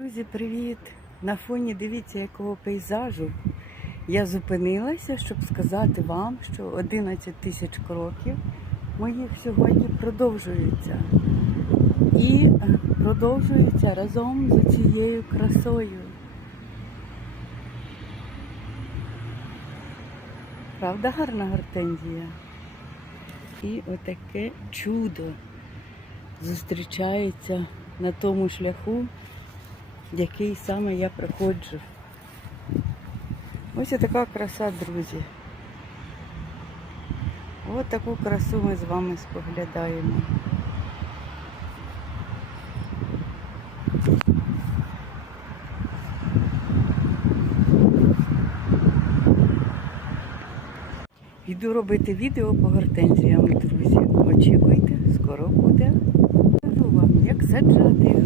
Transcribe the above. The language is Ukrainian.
Друзі, привіт! На фоні дивіться, якого пейзажу. Я зупинилася, щоб сказати вам, що 11 тисяч кроків моїх сьогодні продовжуються. І е, продовжуються разом з цією красою. Правда, гарна гортензія? І отаке чудо зустрічається на тому шляху, який саме я проходжу. Ось така краса, друзі. Ось таку красу ми з вами споглядаємо. Йду робити відео по гортензіям, друзі. Очікуйте, скоро буде. Покажу вам, як саджати.